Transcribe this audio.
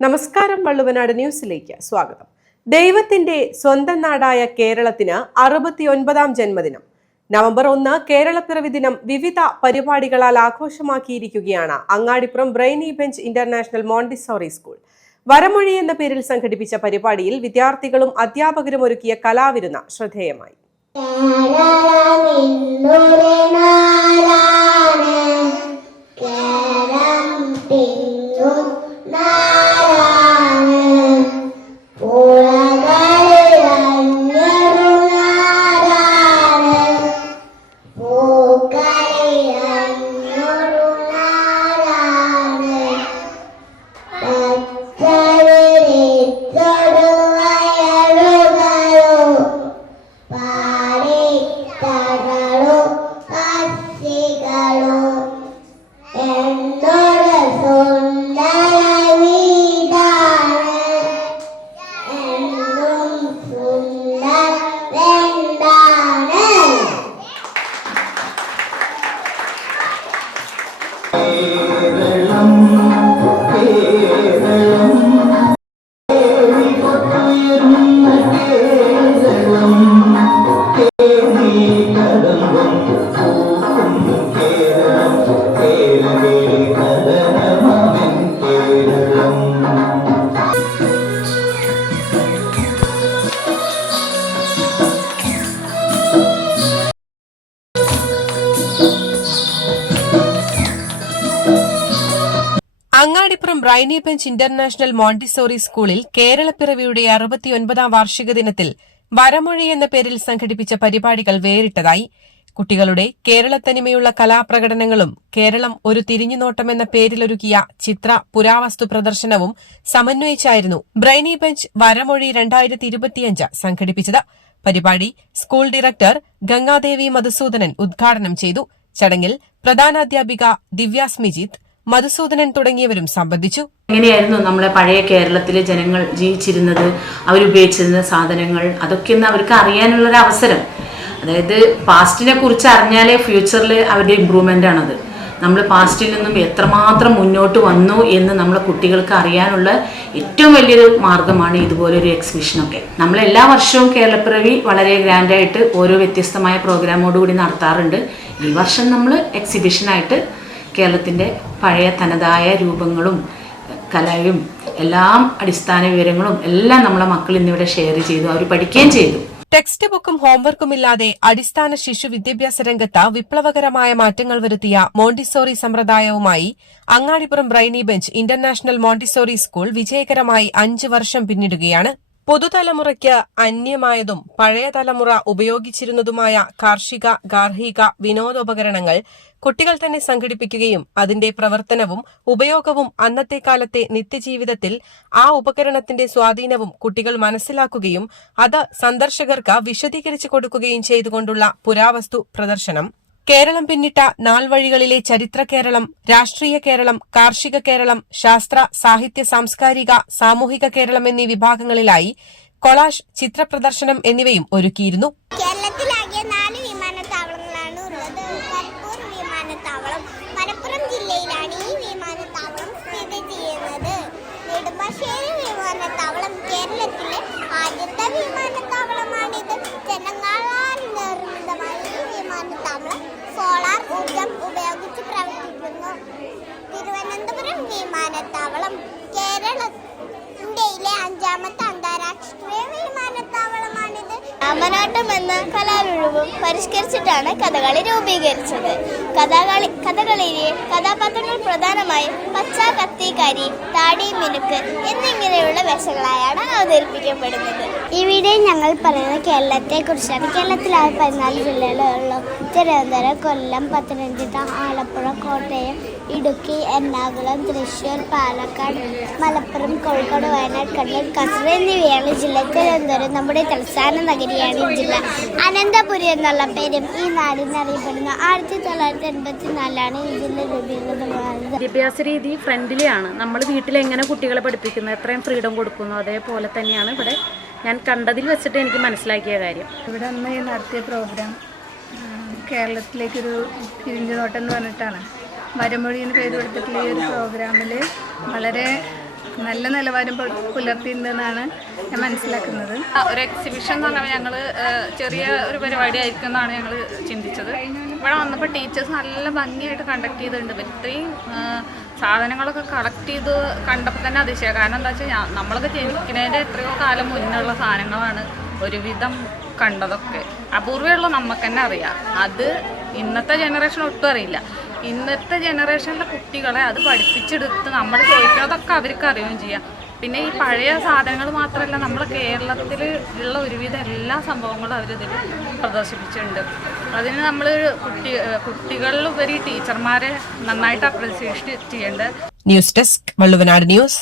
നമസ്കാരം വള്ളുവനാട് ന്യൂസിലേക്ക് സ്വാഗതം. ദൈവത്തിന്റെ സ്വന്തം നാടായ കേരളത്തിന് അറുപത്തിയൊൻപതാം ജന്മദിനം. നവംബർ ഒന്ന് കേരളപ്പിറവി ദിനം വിവിധ പരിപാടികളാൽ ആഘോഷമാക്കിയിരിക്കുകയാണ് Angadipuram brainy bench international Montessori school. വരമൊഴി എന്ന പേരിൽ സംഘടിപ്പിച്ച പരിപാടിയിൽ വിദ്യാർത്ഥികളും അധ്യാപകരും ഒരുക്കിയ കലാവിരുന്ന ശ്രദ്ധേയമായി. Angadipuram brainy bench international Montessori സ്കൂളിൽ കേരളപ്പിറവിയുടെ അറുപത്തിയൊൻപതാം വാർഷിക ദിനത്തിൽ വരമൊഴി എന്ന പേരിൽ സംഘടിപ്പിച്ച പരിപാടികൾ വേറിട്ടതായി കുട്ടികളുടെ കേരളത്തനിമയുള്ള കലാപ്രകടനങ്ങളും കേരളം ഒരു തിരിഞ്ഞുനോട്ടം എന്ന പേരിലൊരുക്കിയ ചിത്ര പുരാവസ്തു പ്രദർശനവും സമന്വയിച്ചായിരുന്നു ബ്രൈനി ബെഞ്ച് വരമൊഴി രണ്ടായിരത്തി ഇരുപത്തിയഞ്ച് സംഘടിപ്പിച്ചത്. പരിപാടി സ്കൂൾ ഡയറക്ടർ ഗംഗാദേവി മധുസൂദനൻ ഉദ്ഘാടനം ചെയ്തു. ചടങ്ങിൽ പ്രധാനാധ്യാപിക ദിവ്യ സ്മിജിത്ത് മധുസൂദനൻ തുടങ്ങിയവരും സംബന്ധിച്ചു. എങ്ങനെയായിരുന്നു നമ്മുടെ പഴയ കേരളത്തിലെ ജനങ്ങൾ ജീവിച്ചിരുന്നത്? അവരുപയോഗിച്ചിരുന്ന സാധനങ്ങൾ? അതൊക്കെ അവർക്ക് അറിയാനുള്ളൊരു അവസരം അതായത് പാസ്റ്റിനെ കുറിച്ച് അറിഞ്ഞാലേ ഫ്യൂച്ചറിൽ അവരുടെ ഇമ്പ്രൂവ്മെന്റ് ആണത്. നമ്മൾ പാസ്റ്റിൽ നിന്നും എത്രമാത്രം മുന്നോട്ട് വന്നു എന്ന് നമ്മളെ കുട്ടികൾക്ക് അറിയാനുള്ള ഏറ്റവും വലിയൊരു മാർഗമാണ് ഇതുപോലൊരു എക്സിബിഷനൊക്കെ നമ്മൾ എല്ലാ വർഷവും കേരളപ്പിറവി വളരെ ഗ്രാൻഡായിട്ട് ഓരോ വ്യത്യസ്തമായ പ്രോഗ്രാമോടുകൂടി നടത്താറുണ്ട്. ഈ വർഷം നമ്മൾ എക്സിബിഷനായിട്ട് കേരളത്തിന്റെ പഴയ തനതായ രൂപങ്ങളും കലയും എല്ലാം അടിസ്ഥാന വിവരങ്ങളും എല്ലാം നമ്മളെ മക്കൾ ഇന്നിവിടെ ഷെയർ ചെയ്തു അവർ പഠിക്കുകയും ചെയ്തു. ടെക്സ്റ്റ് ബുക്കും ഹോംവർക്കും ഇല്ലാതെ അടിസ്ഥാന ശിശു വിദ്യാഭ്യാസ രംഗത്ത് വിപ്ലവകരമായ മാറ്റങ്ങൾ വരുത്തിയ Montessori സമ്പ്രദായവുമായി Angadipuram brainy bench international Montessori school വിജയകരമായി അഞ്ച് വർഷം പിന്നിടുകയാണ് പുതുതലമുറയ്ക്ക് അന്യമായതും പഴയ തലമുറ ഉപയോഗിച്ചിരുന്നതുമായ കാർഷിക ഗാർഹിക വിനോദോപകരണങ്ങൾ കുട്ടികൾ തന്നെ സംഘടിപ്പിക്കുകയും അതിന്റെ പ്രവർത്തനവും ഉപയോഗവും അന്നത്തെ കാലത്തെ നിത്യജീവിതത്തിൽ ആ ഉപകരണത്തിന്റെ സ്വാധീനവും കുട്ടികൾ മനസ്സിലാക്കുകയും അത് സന്ദർശകർക്ക് വിശദീകരിച്ചു കൊടുക്കുകയും ചെയ്തുകൊണ്ടുള്ള പുരാവസ്തു പ്രദർശനം. കേരളം പിന്നിട്ട നാൾവഴികളിലെ ചരിത്ര കേരളം രാഷ്ട്രീയ കേരളം കാർഷിക കേരളം ശാസ്ത്ര സാഹിത്യ സാംസ്കാരിക സാമൂഹിക കേരളം എന്നീ വിഭാഗങ്ങളിലായി കൊളാഷ് ചിത്രപ്രദർശനം എന്നിവയും ഒരുക്കിയിരുന്നു. കേരളത്തിലാകെ നാല് വിമാനത്താവളങ്ങളാണ് ഉള്ളത്. വിമാനത്താവളം ജില്ലയിലാണ് ഈ വിമാനത്താവളം സ്ഥിതി ചെയ്യുന്നത്. വിമാനത്താവളം വിമാനത്താവളമാണിത് എന്ന കലാരൂപം പരിഷ്കരിച്ചിട്ടാണ് കഥകളി രൂപീകരിച്ചത്. കഥകളി കഥകളിയിലെ കഥാപാത്രങ്ങൾ പ്രധാനമായും പച്ച കത്തി കരി താടി മിനുക്ക് എന്നിങ്ങനെയുള്ള വേഷങ്ങളായാണ് അവതരിപ്പിക്കപ്പെടുന്നത്. ഇവിടെ ഞങ്ങൾ പറയുന്നത് കേരളത്തെ കുറിച്ചാണ് കേരളത്തിലാകെ പതിനാല് ജില്ലകളുള്ളൂ. തിരുവനന്തപുരം കൊല്ലം പത്തനംതിട്ട ആലപ്പുഴ കോട്ടയം ഇടുക്കി എറണാകുളം തൃശ്ശൂർ പാലക്കാട് മലപ്പുറം കോഴിക്കോട് വയനാട് കണ്ണൂർ കാസർഗോഡ് എന്നിവയാണ് ജില്ല. തിരുവനന്തപുരം നമ്മുടെ തലസ്ഥാന നഗരിയാണ് ഈ ജില്ല. അനന്തപുരി എന്നുള്ള പേരും ഈ നാടിന് അറിയപ്പെടുന്നു. ആയിരത്തി തൊള്ളായിരത്തി എൺപത്തി നാലിലാണ് ഈ ജില്ല രൂപീകൃതമായത് വിദ്യാഭ്യാസ രീതി ഫ്രണ്ട്ലി ആണ് നമ്മൾ വീട്ടിൽ എങ്ങനെ കുട്ടികളെ പഠിപ്പിക്കുന്നു എത്രയും ഫ്രീഡം കൊടുക്കുന്നു അതേപോലെ തന്നെയാണ് ഇവിടെ ഞാൻ കണ്ടതിൽ വെച്ചിട്ട് എനിക്ക് മനസ്സിലാക്കിയ കാര്യം. ഇവിടെ അന്ന് ഈ നടത്തിയ പ്രോഗ്രാം കേരളത്തിലേക്കൊരു തിരിഞ്ഞു നോട്ടം എന്ന് പറഞ്ഞിട്ടാണ്. മരമൊഴി എന്ന് പേര് കൊടുത്തിട്ടുള്ള ഈ ഒരു പ്രോഗ്രാമിൽ വളരെ നല്ല നിലവാരം പുല- പുലർത്തിയിട്ടുണ്ടെന്നാണ് ഞാൻ മനസ്സിലാക്കുന്നത്. ഒരു എക്സിബിഷൻ എന്ന് പറഞ്ഞാൽ ഞങ്ങൾ ചെറിയ ഒരു പരിപാടി ആയിരിക്കും എന്നാണ് ഞങ്ങൾ ചിന്തിച്ചത്. ഇവിടെ വന്നപ്പോൾ ടീച്ചേഴ്സ് നല്ല ഭംഗിയായിട്ട് കണ്ടക്ട് ചെയ്തിട്ടുണ്ട്. ഇത്രയും സാധനങ്ങളൊക്കെ കളക്ട് ചെയ്ത് കണ്ടപ്പോൾ തന്നെ അതിശയം. കാരണം എന്താ വെച്ചാൽ നമ്മളൊക്കെ ജനിക്കുന്നതിന്റെ എത്രയോ കാലം മുന്നുള്ള സാധനങ്ങളാണ് ഒരുവിധം കണ്ടതൊക്കെ. അപൂർവമുള്ള നമുക്ക് തന്നെ അറിയാം. അത് ഇന്നത്തെ ജനറേഷൻ ഒട്ടും അറിയില്ല. ഇന്നത്തെ ജനറേഷനിലെ കുട്ടികളെ അത് പഠിപ്പിച്ചെടുത്ത് നമ്മൾ ചോദിക്കുന്നതൊക്കെ അവർക്ക് അറിയുകയും ചെയ്യാം. പിന്നെ ഈ പഴയ സാധനങ്ങൾ മാത്രമല്ല നമ്മുടെ കേരളത്തിൽ ഉള്ള ഒരുവിധ എല്ലാ സംഭവങ്ങളും അവരിതിൽ പ്രദർശിപ്പിച്ചിട്ടുണ്ട്. അതിന് നമ്മൾ കുട്ടി കുട്ടികളിലുപരി ടീച്ചർമാരെ നന്നായിട്ട് അപ്രിസിയേറ്റ് ചെയ്യേണ്ടത്. News desk Valluvanad news.